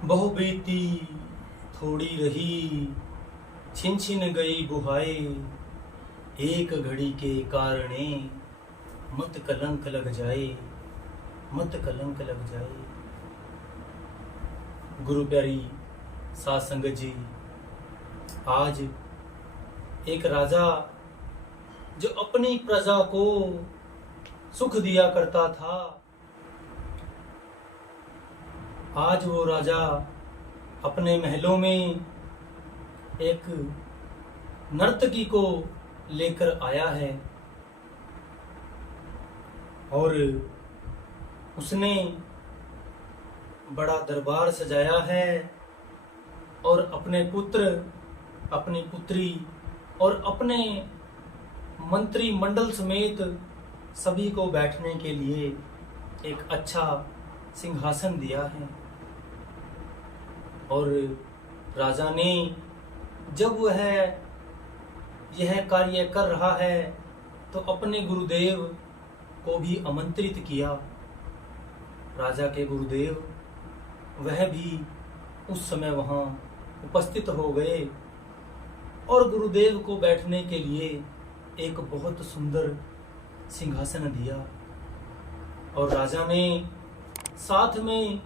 बहु बीती थोड़ी रही, छिन छिन गई बुहाए, एक घड़ी के कारणे मत कलंक लग जाए, मत कलंक लग जाए। गुरु प्यारी साध संगत जी, आज एक राजा जो अपनी प्रजा को सुख दिया करता था, आज वो राजा अपने महलों में एक नर्तकी को लेकर आया है और उसने बड़ा दरबार सजाया है और अपने पुत्र, अपनी पुत्री और अपने मंत्री मंडल समेत सभी को बैठने के लिए एक अच्छा सिंहासन दिया है। और राजा ने जब वह यह कार्य कर रहा है तो अपने गुरुदेव को भी आमंत्रित किया। राजा के गुरुदेव वह भी उस समय वहाँ उपस्थित हो गए और गुरुदेव को बैठने के लिए एक बहुत सुंदर सिंहासन दिया। और राजा ने साथ में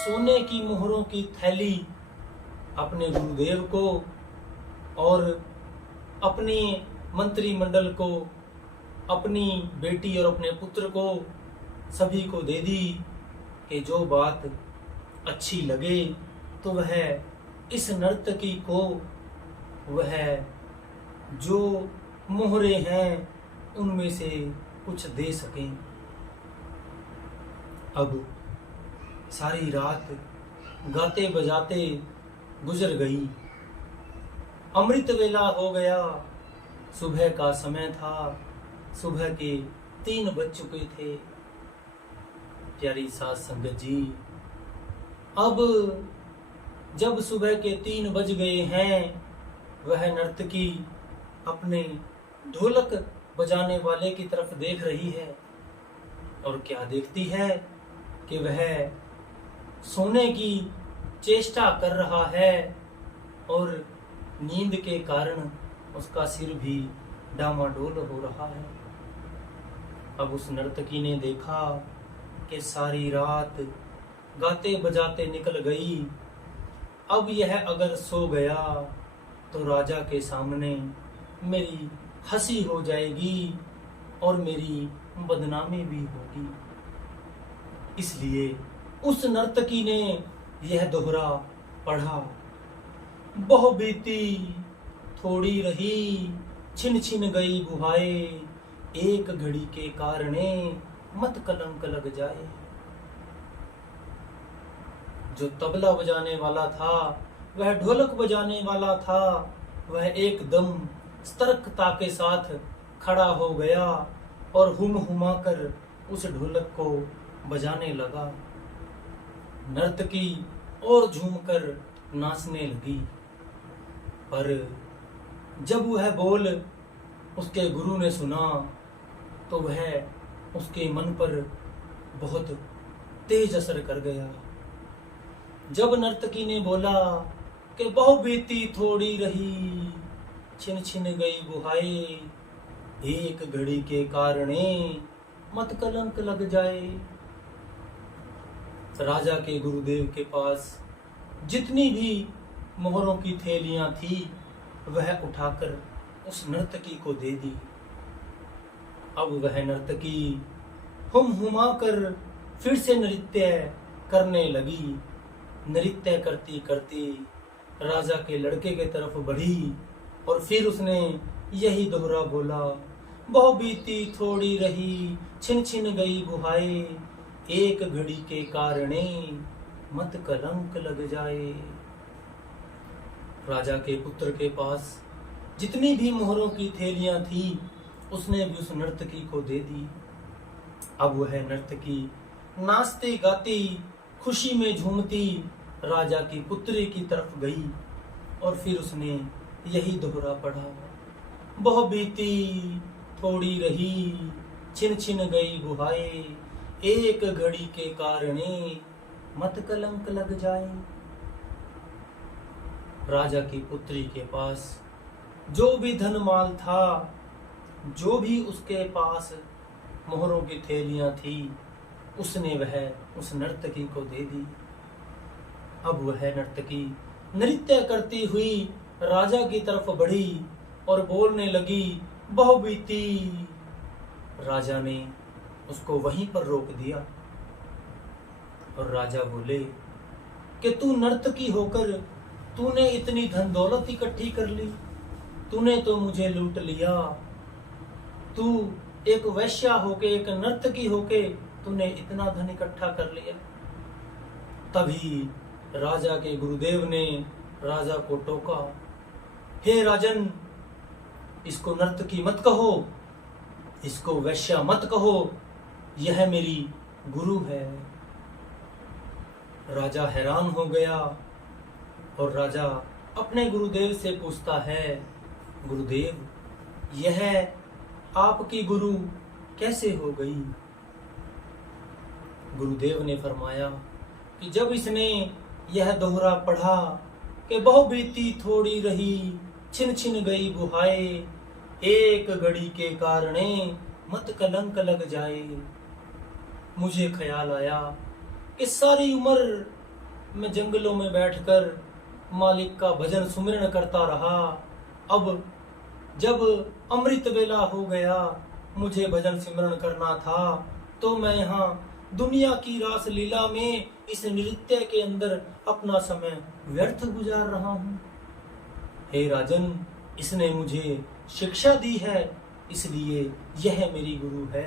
सोने की मोहरों की थैली अपने गुरुदेव को और अपने मंत्रिमंडल को, अपनी बेटी और अपने पुत्र को, सभी को दे दी कि जो बात अच्छी लगे तो वह इस नर्तकी को वह जो मोहरे हैं उनमें से कुछ दे सकें। अब सारी रात गाते बजाते गुजर गई। अमृत वेला हो गया, सुबह का समय था, सुबह के 3 बज चुके थे। प्यारी साध संगत जी, अब जब सुबह के 3 बज गए हैं, वह नर्तकी अपने ढोलक बजाने वाले की तरफ देख रही है और क्या देखती है कि वह सोने की चेष्टा कर रहा है और नींद के कारण उसका सिर भी डामाडोल हो रहा है। अब उस नर्तकी ने देखा कि सारी रात गाते बजाते निकल गई, अब यह अगर सो गया तो राजा के सामने मेरी हंसी हो जाएगी और मेरी बदनामी भी होगी। इसलिए उस नर्तकी ने यह दोहरा पढ़ा, बहु बीती थोड़ी रही, छिन छिन गई बुहाए, एक घड़ी के कारणे मत कलंक लग जाए। जो तबला बजाने वाला था, वह ढोलक बजाने वाला था, वह एकदम सतर्कता के साथ खड़ा हो गया और हुम हुमा कर उस ढोलक को बजाने लगा। नर्तकी और झूमकर नाचने लगी, पर जब वह बोल उसके गुरु ने सुना तो वह उसके मन पर बहुत तेज असर कर गया। जब नर्तकी ने बोला कि बहु बीती थोड़ी रही, छिन छिन गई बुहाए, एक घड़ी के कारणे मत कलंक लग जाए। राजा के गुरुदेव के पास जितनी भी मोहरों की थैलियां थी वह उठाकर उस नर्तकी को दे दी। अब वह नर्तकी हुम हुमा कर फिर से नृत्य करने लगी। नृत्य करती करती राजा के लड़के के तरफ बढ़ी और फिर उसने यही दोहरा बोला, बहु बीती थोड़ी रही, छिन छिन गई बुहाए, एक घड़ी के कारणे मत कलंक लग जाए। राजा के पुत्र के पास जितनी भी मोहरों की थैलियां थी उसने भी उस नर्तकी को दे दी। अब वह नर्तकी नाचती गाती खुशी में झूमती राजा की पुत्री की तरफ गई और फिर उसने यही दोहरा पढ़ा, बहु बीती थोड़ी रही, छिन छिन गई बुहाए, एक घड़ी के कारणे मत कलंक लग जाए। राजा की पुत्री के पास जो भी धन माल था, जो भी उसके पास मोहरों की थैलियां थी, उसने वह उस नर्तकी को दे दी। अब वह नर्तकी नृत्य करती हुई राजा की तरफ बढ़ी और बोलने लगी, बहुबीती। राजा ने उसको वहीं पर रोक दिया और राजा बोले कि तू नर्तकी होकर तूने इतनी धन दौलत इकट्ठी कर ली, तूने तो मुझे लूट लिया। तू एक वैश्या होके, एक नर्तकी होके तूने इतना धन इकट्ठा कर लिया। तभी राजा के गुरुदेव ने राजा को टोका, हे राजन, इसको नर्तकी मत कहो, इसको वैश्या मत कहो, यह मेरी गुरु है। राजा हैरान हो गया और राजा अपने गुरुदेव से पूछता है, गुरुदेव, यह आपकी गुरु कैसे हो गई? गुरुदेव ने फरमाया कि जब इसने यह दोहरा पढ़ा कि बहुबीती थोड़ी रही, छिन छिन गई बुहाए, एक घड़ी के कारणे मत कलंक लग जाए, मुझे ख्याल आया कि सारी उम्र मैं जंगलों में बैठकर मालिक का भजन सुमिरन करता रहा। अब जब अमृत वेला हो गया, मुझे भजन सिमरन करना था, तो मैं यहाँ दुनिया की रास लीला में इस नृत्य के अंदर अपना समय व्यर्थ गुजार रहा हूँ। हे राजन, इसने मुझे शिक्षा दी है, इसलिए यह मेरी गुरु है।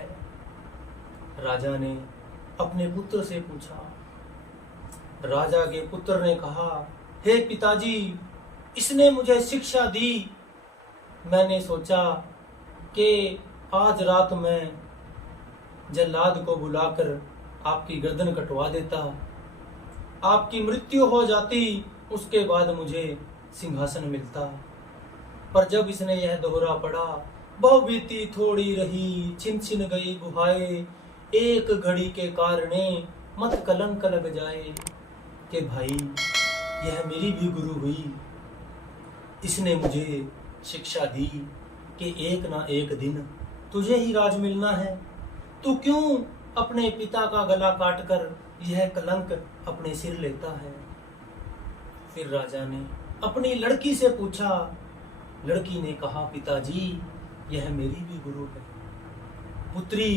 राजा ने अपने पुत्र से पूछा। राजा के पुत्र ने कहा, हे पिताजी, इसने मुझे शिक्षा दी। मैंने सोचा कि आज रात मैं जल्लाद को बुलाकर आपकी गर्दन कटवा देता, आपकी मृत्यु हो जाती, उसके बाद मुझे सिंहासन मिलता। पर जब इसने यह दोहरा पढ़ा, बहुबीती थोड़ी रही, छिन छिन गई बुहाए, एक घड़ी के कारणे मत कलंक लग जाए, कि भाई यह मेरी भी गुरु हुई। इसने मुझे शिक्षा दी कि एक ना एक दिन तुझे ही राज मिलना है, तू क्यों अपने पिता का गला काटकर यह कलंक अपने सिर लेता है। फिर राजा ने अपनी लड़की से पूछा। लड़की ने कहा, पिताजी, यह मेरी भी गुरु है। पुत्री,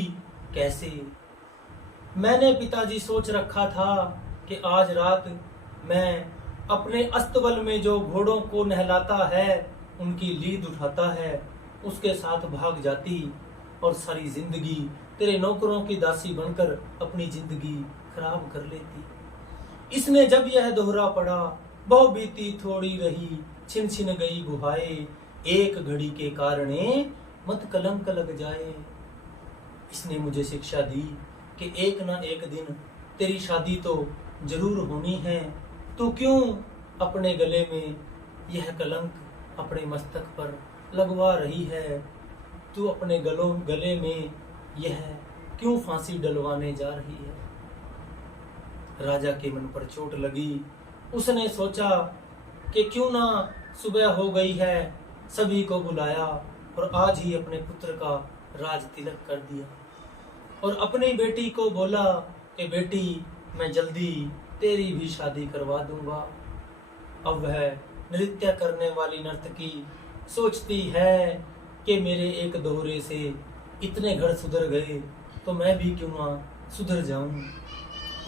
कैसे? मैंने पिताजी सोच रखा था कि आज रात मैं अपने अस्तबल में जो घोड़ों को नहलाता है, उनकी लीद उठाता है, उसके साथ भाग जाती और सारी जिंदगी तेरे नौकरों की दासी बनकर अपनी जिंदगी खराब कर लेती। इसने जब यह दोहरा पढ़ा, बहुबीती थोड़ी रही, छिन छिन गई बुहाए, एक घड़ी के कारणे मत कलंक लग जाए, इसने मुझे शिक्षा दी कि एक ना एक दिन तेरी शादी तो जरूर होनी है, तू क्यों अपने गले में यह कलंक अपने मस्तक पर लगवा रही है, तू अपने गले में यह क्यों फांसी डलवाने जा रही है। राजा के मन पर चोट लगी। उसने सोचा कि क्यों ना सुबह हो गई है, सभी को बुलाया और आज ही अपने पुत्र का राज तिलक कर दिया और अपनी बेटी को बोला कि बेटी, मैं जल्दी तेरी भी शादी करवा दूंगा। अब वह नृत्य करने वाली नर्तकी सोचती है कि मेरे एक दोहरे से इतने घर सुधर गए, तो मैं भी क्यों ना सुधर जाऊं।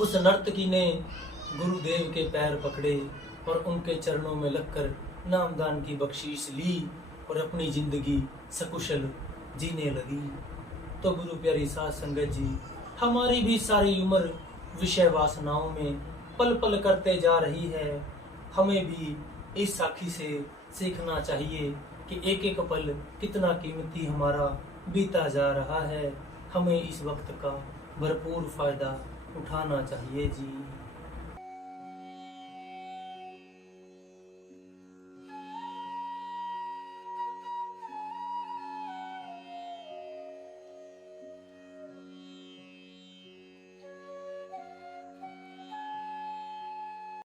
उस नर्तकी ने गुरुदेव के पैर पकड़े और उनके चरणों में लगकर नामदान की बख्शीश ली और अपनी जिंदगी सकुशल जीने लगी। तो गुरु प्यारी साध संगत जी, हमारी भी सारी उम्र विषय वासनाओं में पल पल करते जा रही है। हमें भी इस साखी से सीखना चाहिए कि एक एक पल कितना कीमती हमारा बीता जा रहा है। हमें इस वक्त का भरपूर फायदा उठाना चाहिए जी।